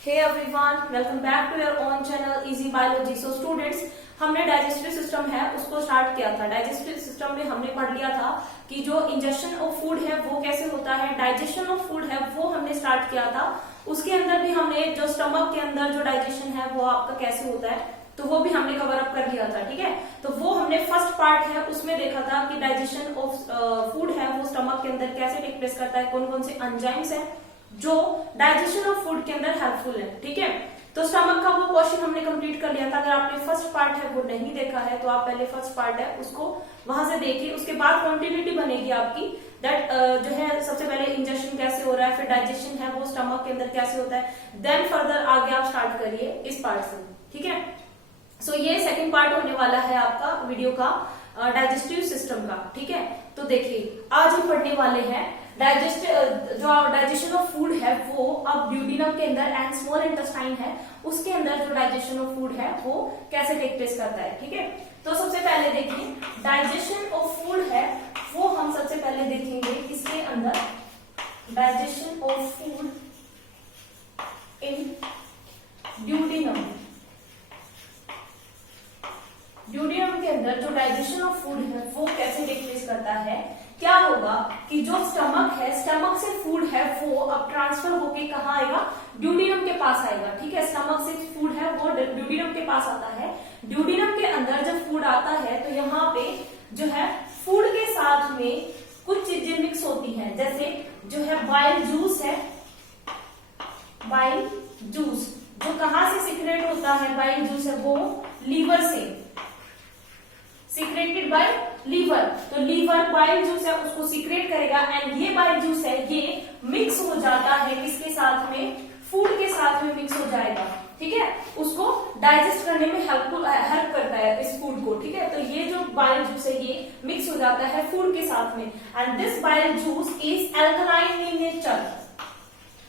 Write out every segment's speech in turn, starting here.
Hey everyone, welcome back to your own channel easy biology. So students, हमने digestive system है उसको start किया था। डाइजेस्टिव सिस्टम में हमने पढ़ लिया था कि जो इंजेक्शन ऑफ फूड है वो कैसे होता है, डाइजेशन ऑफ फूड है वो हमने स्टार्ट किया था। उसके अंदर भी हमने जो स्टमक के अंदर जो डाइजेशन है वो आपका कैसे होता है तो वो भी हमने कवर अप कर लिया था। ठीक है, तो वो हमने फर्स्ट पार्ट है उसमें देखा था कि डाइजेशन ऑफ फूड है वो स्टमक के अंदर कैसे टेक प्लेस करता है, कौन कौन से एंजाइम्स है जो डाइजेशन ऑफ फूड के अंदर हेल्पफुल है। ठीक है, तो स्टमक का वो क्वेश्चन हमने कंप्लीट कर लिया था। अगर आपने फर्स्ट पार्ट है वो नहीं देखा है तो आप पहले फर्स्ट पार्ट है उसको वहां से देखिए। उसके बाद कंटिन्यूटी बनेगी आपकी दैट जो है सबसे पहले इंजेक्शन कैसे हो रहा है, फिर डाइजेशन है वो स्टमक के अंदर कैसे होता है, देन फर्दर आगे आप स्टार्ट करिए इस पार्ट से। ठीक है, सो ये सेकंड पार्ट होने वाला है आपका वीडियो का डाइजेस्टिव सिस्टम का। ठीक है, तो देखिए आज हम पढ़ने वाले हैं डाइजेशन ऑफ फूड है वो अब ड्यूडिनम के अंदर एंड स्मॉल इंटेस्टाइन है उसके अंदर जो डाइजेशन ऑफ फूड है वो कैसे टेक प्लेस करता है। ठीक है, तो सबसे पहले देखिए डाइजेशन ऑफ फूड है वो हम सबसे पहले देखेंगे इसके अंदर digestion of food in duodenum. Duodenum के अंदर जो डाइजेशन ऑफ फूड है वो कैसे टेक प्लेस करता है, क्या होगा कि जो स्टमक है, स्टमक से फूड है वो अब ट्रांसफर होके कहाँ आएगा, ड्यूडिनम के पास आएगा। ठीक है, स्टमक से फूड है वो ड्यूडिनम के पास आता है। ड्यूडिनम के अंदर जब फूड आता है तो यहाँ पे जो है फूड के साथ में कुछ चीजें मिक्स होती हैं, जैसे जो है बाइल जूस है, बाइल जूस जो कहाँ से सीक्रेट होता है, बाइल जूस है वो लीवर से सीक्रेटेड बाय लीवर। तो लीवर बाइल जूस है उसको सीक्रेट करेगा एंड ये बाइल जूस है ये मिक्स हो जाता है किसके साथ में, फूड के साथ में मिक्स हो जाएगा। ठीक है, उसको डाइजेस्ट करने में हेल्प करता है इस फूड को। ठीक है, तो ये जो बाइल जूस है ये मिक्स हो जाता है फूड के साथ में and this bile juice is alkaline in nature.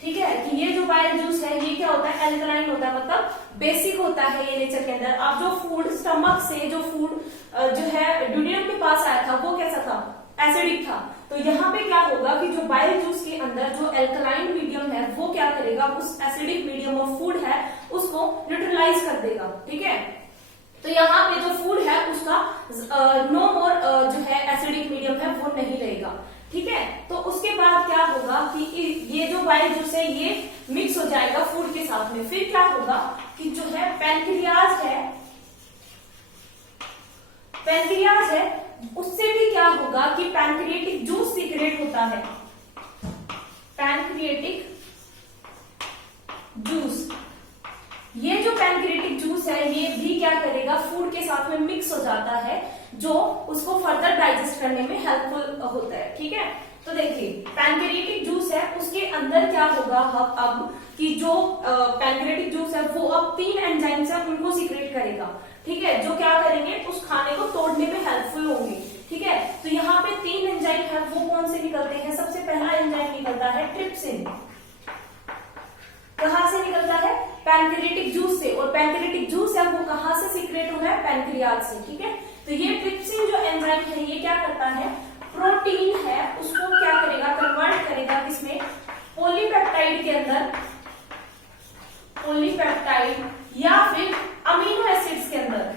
ठीक है, कि ये जो बाइल जूस है ये क्या होता है, एल्कलाइन होता है, मतलब बेसिक होता है ये नेचर के अंदर। अब जो फूड स्टमक से जो फूड जो है ड्यूडिनम के पास आया था वो कैसा था, एसिडिक था। तो यहाँ पे क्या होगा कि जो बाइल जूस के अंदर जो एल्कलाइन मीडियम है वो क्या करेगा, उस एसिडिक मीडियम ऑफ फूड है उसको न्यूट्रलाइज कर देगा। ठीक है, तो यहाँ पे जो फूड है उसका नो मोर जो है एसिडिक मीडियम है वो नहीं रहेगा। ठीक है, तो उसके बाद क्या होगा कि ये जो बाइल जूस है ये मिक्स हो जाएगा फूड के साथ में। फिर क्या होगा कि जो है पैनक्रियाज है उससे भी क्या होगा कि पैनक्रिएटिक जूस सीक्रेट होता है। पैनक्रिएटिक जूस, ये जो पैनक्रिएटिक जूस है ये भी क्या करेगा, फूड के साथ में मिक्स हो जाता है जो उसको फर्दर डाइजेस्ट करने में हेल्पफुल होता है। ठीक है, तो देखिए पैनक्रिएटिक जूस है उसके अंदर क्या होगा अब कि जो पैनक्रिएटिक जूस है वो अब 3 एंजाइम्स है उनको सीक्रेट करेगा। ठीक है, जो क्या करेंगे उस खाने को तोड़ने में हेल्पफुल होंगे। ठीक है, तो यहाँ पे 3 एंजाइम है वो कौन से निकलते हैं, सबसे पहला एंजाइम निकलता है ट्रिप्सिन। कहाँ से निकलता है, पैनक्रिएटिक जूस से, और पैनक्रिएटिक जूस है वो कहाँ से सीक्रेट हो रहा है, पैनक्रियाज से। ठीक है, तो ये ट्रिप्सिन जो एंजाइम है ये क्या करता है, प्रोटीन है उसको क्या करेगा, कन्वर्ट करेगा किसमें, पॉलीपेप्टाइड के अंदर, पॉलीपेप्टाइड या फिर अमीनो एसिड्स के अंदर,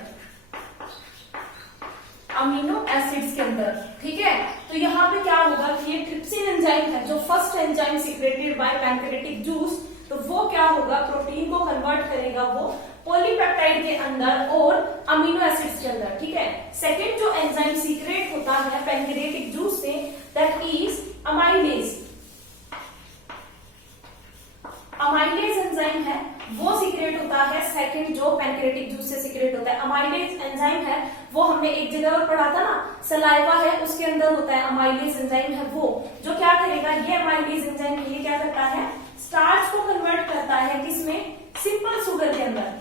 अमीनो एसिड्स के अंदर। ठीक है, तो यहाँ पे क्या होगा कि ये ट्रिप्सिन एंजाइम है जो first enzyme secreted by pancreatic juice, तो वो क्या होगा, प्रोटीन को कन्वर्ट करेगा वो पॉलीपेप्टाइड के अंदर और अमीनो एसिड्स के अंदर। ठीक है, सेकंड जो एंजाइम सीक्रेट होता है pancreatic juice say that is amylase. Amylase enzyme है वो सीक्रेट होता है सेकंड जो पैनक्रिएटिक जूस से सीक्रेट होता है। अमाइलेज एंजाइम है वो हमने एक जगह पर पढ़ा था ना, सलाइवा है उसके अंदर होता है अमाइलेज एंजाइम है वो जो क्या करेगा, ये अमाइलेज एंजाइम ये क्या करता है, स्टार्च को कन्वर्ट करता है किसमें, सिंपल शुगर के अंदर,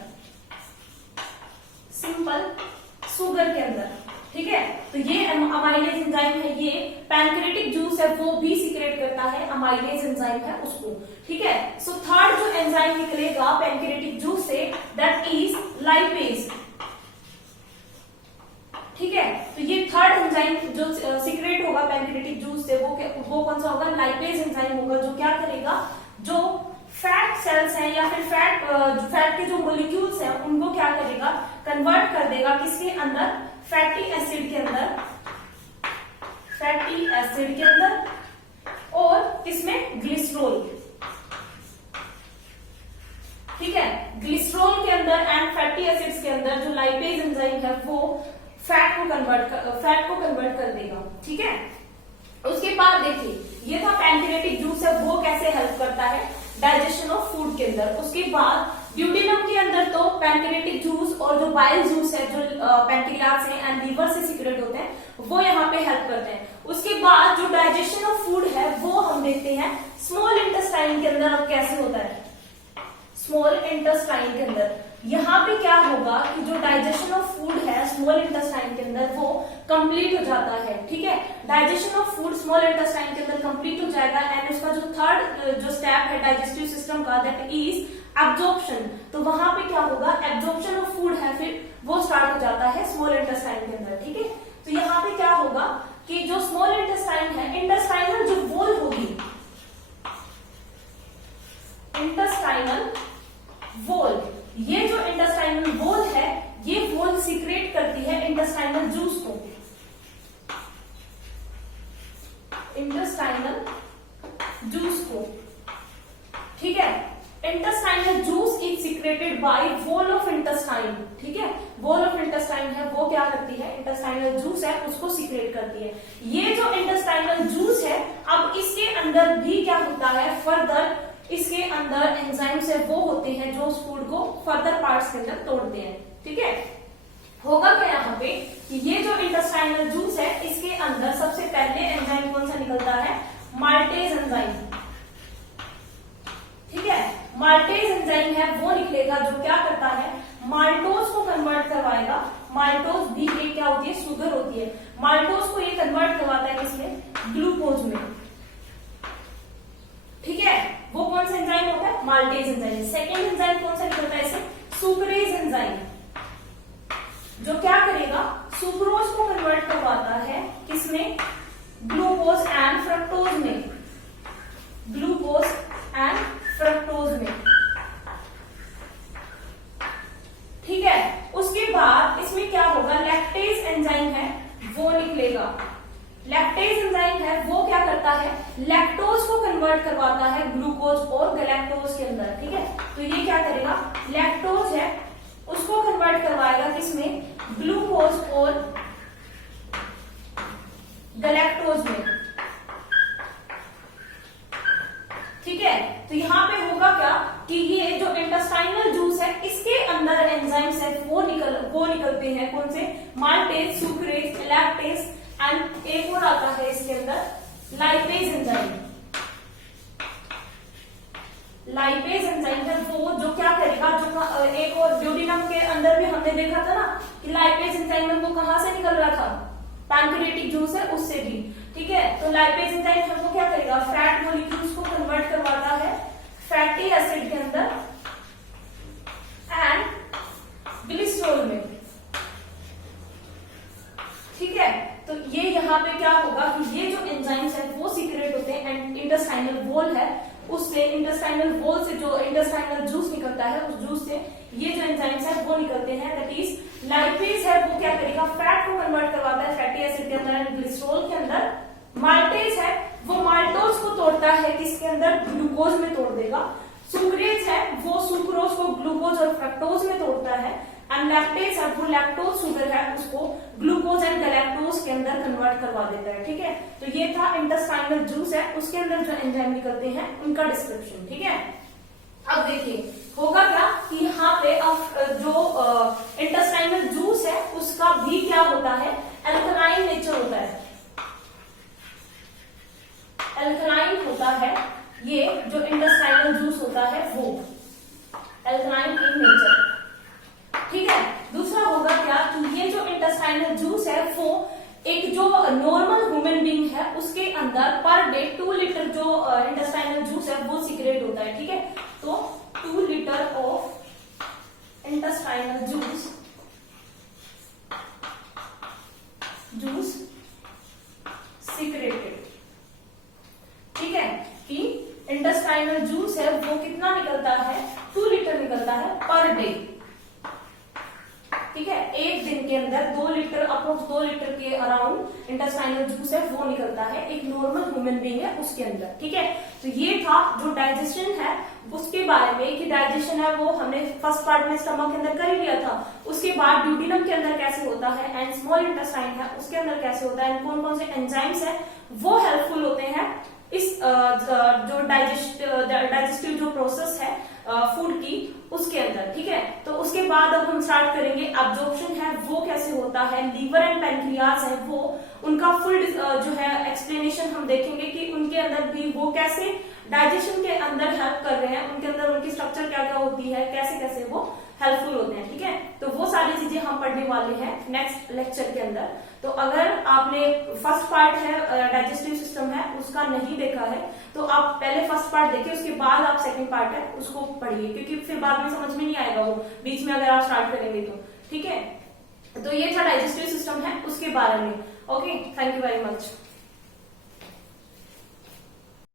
सिंपल शुगर के अंदर। ठीक है, तो ये अमाइलेज एंजाइम है ये पैनक्रिएटिक जूस है वो भी सीक्रेट करता है, अमाइलेज एंजाइम है उसको। ठीक है, सो थर्ड जो एंजाइम निकलेगा pancreatic juice say that is lipase. ठीक है, तो ये थर्ड एंजाइम जो सीक्रेट होगा पैनक्रिएटिक जूस से वो कौन सा होगा, लाइपेज एंजाइम होगा जो क्या करेगा, जो फैट सेल्स हैं या फिर फैट फैट के जो मोलिक्यूल्स हैं उनको क्या करेगा, कन्वर्ट कर देगा किसके अंदर, फैटी एसिड के अंदर, फैटी एसिड के अंदर और किसमें, ग्लिसरॉल। ठीक है, ग्लिसरॉल के अंदर एंड फैटी एसिड्स के अंदर जो लाइपेज एंजाइम है वो फैट को कन्वर्ट कर देगा। ठीक है, उसके बाद देखिए ये था पैंक्रियाटिक जूस है, वो कैसे हेल्प करता है डाइजेशन ऑफ फूड के अंदर। उसके बाद ड्यूटेनम के अंदर तो पैंक्रियाटिक जूस और जो बाइल जूस है जो पैंक्रियाज से एंड लीवर से सीक्रेट होते हैं वो यहाँ पे हेल्प करते हैं। उसके बाद जो डाइजेशन ऑफ फूड है वो हम देखते हैं स्मॉल इंटेस्टाइन के अंदर अब कैसे होता है। स्मॉल इंटेस्टाइन के अंदर यहाँ पे क्या होगा कि जो डाइजेशन ऑफ फूड है स्मॉल इंटेस्टाइन के अंदर वो कंप्लीट हो जाता है। ठीक है, digestion of food small intestine के अंदर कंप्लीट हो जाएगा एंड उसका जो थर्ड जो स्टेप है डाइजेस्टिव सिस्टम का दैट इज एब्जॉर्प्शन। तो वहां पे क्या होगा, एब्जॉर्प्शन ऑफ फूड है फिर वो स्टार्ट हो जाता है स्मॉल इंटेस्टाइन के अंदर। ठीक है, तो यहाँ पे क्या होगा कि जो स्मॉल इंटेस्टाइन है, इंटेस्टाइनल जो वॉल होगी, इंटेस्टाइनल वॉल, ये जो इंटेस्टाइनल वॉल है ये वॉल सीक्रेट करती है इंटेस्टाइनल जूस को। इंटेस्टाइनल जूस को, ठीक है, intestinal juice is secreted by wall of intestine. ठीक है, वॉल ऑफ इंटेस्टाइन है वो क्या करती है, इंटेस्टाइनल जूस है उसको सीक्रेट करती है। ये जो इंटेस्टाइनल जूस है अब इसके अंदर भी क्या होता है, फर्दर इसके अंदर एंजाइम्स है वो होते हैं जो उस फूड को फर्दर पार्ट्स के अंदर तोड़ते हैं। ठीक है, होगा क्या यहाँ पे कि ये जो इंटेस्टाइनल जूस है इसके अंदर सबसे पहले एंजाइम कौन सा निकलता है, माल्टेज एंजाइम। ठीक है, माल्टेज एंजाइम है वो निकलेगा जो क्या करता है, माल्टोज को कन्वर्ट करवाएगा। माल्टोज भी एक क्या होती है, शुगर होती है। माल्टोज को ये कन्वर्ट करवाता है किसमें, ग्लूकोज में। ठीक है, वो कौन सा एंजाइम होता है, माल्टेज एंजाइम। सेकेंड एंजाइम कौन सा निकलता है इसे, सुक्रेज एंजाइम, जो क्या करेगा, सुक्रोज को कन्वर्ट करवाता है किसमें, ग्लूकोज एंड फ्रक्टोज में, ग्लूकोज एंड फ्रक्टोज में। ठीक है, उसके बाद इसमें क्या होगा, लैक्टेज एंजाइम है वो निकलेगा। लैक्टेज एंजाइम है वो क्या करता है, लैक्टोज को कन्वर्ट करवाता है ग्लूकोज और गैलेक्टोज के अंदर। ठीक है, तो ये क्या करेगा, लैक्टोज है उसको कन्वर्ट करवाएगा किसमें, ग्लूकोज और गैलेक्टोज में। ठीक है, तो यहाँ पे होगा क्या कि ये जो इंटेस्टाइनल जूस है इसके अंदर एंजाइम्स है वो निकलते हैं कौन से, माल्टेज, सुक्रेज, लैक्टेज एंड एक और आता है इसके अंदर लाइपेज एंजाइम। लाइपेज एंजाइम है वो जो क्या करेगा, जो एक और ड्यूटेनम के अंदर भी हमने देखा था ना कि लाइपेज एंजाइम है वो कहां से निकल रहा था, पैंक्रियाटिक जूस है उससे भी। ठीक है, तो लाइपेज एंजाइम है वो क्या करेगा, फैट मॉलिक्यूल्स को कन्वर्ट करवाता है फैटी एसिड के अंदर एंड ग्लिसरॉल में। ठीक है, तो ये यहाँ पे क्या होगा कि ये जो एंजाइम्स है वो सीक्रेट होते हैं एंड इंटेस्टाइनल वॉल है उससे, इंटेस्टाइनल वॉल से जो इंटेस्टाइनल जूस निकलता है उस जूस से ये जो एंजाइम्स है वो निकलते हैं। दैट इज लाइपेज है वो क्या करेगा, फैट को कन्वर्ट करवाता है फैटी एसिड के अंदर एंड ग्लिसरॉल के अंदर। माल्टेज है वो माल्टोज को तोड़ता है किसके अंदर, ग्लूकोज में तोड़ देगा। सुक्रेज है वो सुक्रोज को ग्लूकोज और फ्रक्टोज में तोड़ता है एंड लैक्टेज है वो लैक्टोज शुगर है उसको ग्लूकोज एंड गैलेक्टोज के अंदर कन्वर्ट करवा देता है। ठीक है, तो ये था इंटेस्टाइनल जूस है उसके अंदर जो एंजाइम निकलते हैं उनका डिस्क्रिप्शन। ठीक है, अब देखिए होगा क्या कि यहाँ पे अब जो इंटेस्टाइनल जूस है उसका भी क्या होता है, एल्कलाइन नेचर होता है। एल्कलाइन होता है ये जो इंटेस्टाइनल जूस होता है वो एल्कलाइन इन नेचर। ठीक है, दूसरा होगा क्या कि ये जो इंटेस्टाइनल जूस है वो एक जो नॉर्मल ह्यूमन बीइंग है उसके अंदर पर डे 2 लीटर जो इंटेस्टाइनल जूस है वो सीक्रेट होता है। ठीक है, तो 2 litre of intestinal juice secreted. ठीक है, कि इंटेस्टाइनल जूस है वो कितना निकलता है, 2 लीटर निकलता है पर डे, ठीक है। एक दिन के अंदर 2 लीटर अप्रोक्स 2 लीटर के अराउंड इंटेस्टाइनल जूस है वो निकलता है एक नॉर्मल ह्यूमन बीइंग है उसके अंदर, ठीक है। तो ये था जो डाइजेशन है उसके बारे में, कि डाइजेशन है वो हमने फर्स्ट पार्ट में स्टमक के अंदर कर ही लिया था। उसके बाद ड्यूडिनम के अंदर कैसे होता है एंड स्मॉल इंटेस्टाइन है उसके अंदर कैसे होता है एंड कौन कौन से एंजाइम्स है वो हेल्पफुल होते हैं इस जो डाइजेस्टिव जो प्रोसेस है फूड की उसके अंदर, ठीक है। तो उसके बाद अब हम स्टार्ट करेंगे एब्जॉर्प्शन है वो कैसे होता है, लीवर एंड पैनक्रियाज है वो उनका फुल जो है एक्सप्लेनेशन हम देखेंगे कि उनके अंदर भी वो कैसे डाइजेशन के अंदर हेल्प कर रहे हैं, उनके अंदर उनकी स्ट्रक्चर क्या क्या होती है, कैसे कैसे वो हेल्पफुल होते हैं, ठीक है। तो वो सारी चीजें हम पढ़ने वाले हैं नेक्स्ट लेक्चर के अंदर। तो अगर आपने फर्स्ट पार्ट है डाइजेस्टिव सिस्टम है उसका नहीं देखा है तो आप पहले फर्स्ट पार्ट देखिए, उसके बाद आप सेकंड पार्ट है उसको पढ़िए, क्योंकि फिर बाद में समझ में नहीं आएगा वो बीच में अगर आप स्टार्ट करेंगे तो, ठीक है। तो ये था डाइजेस्टिव सिस्टम है उसके बारे में। Okay, thank you very much.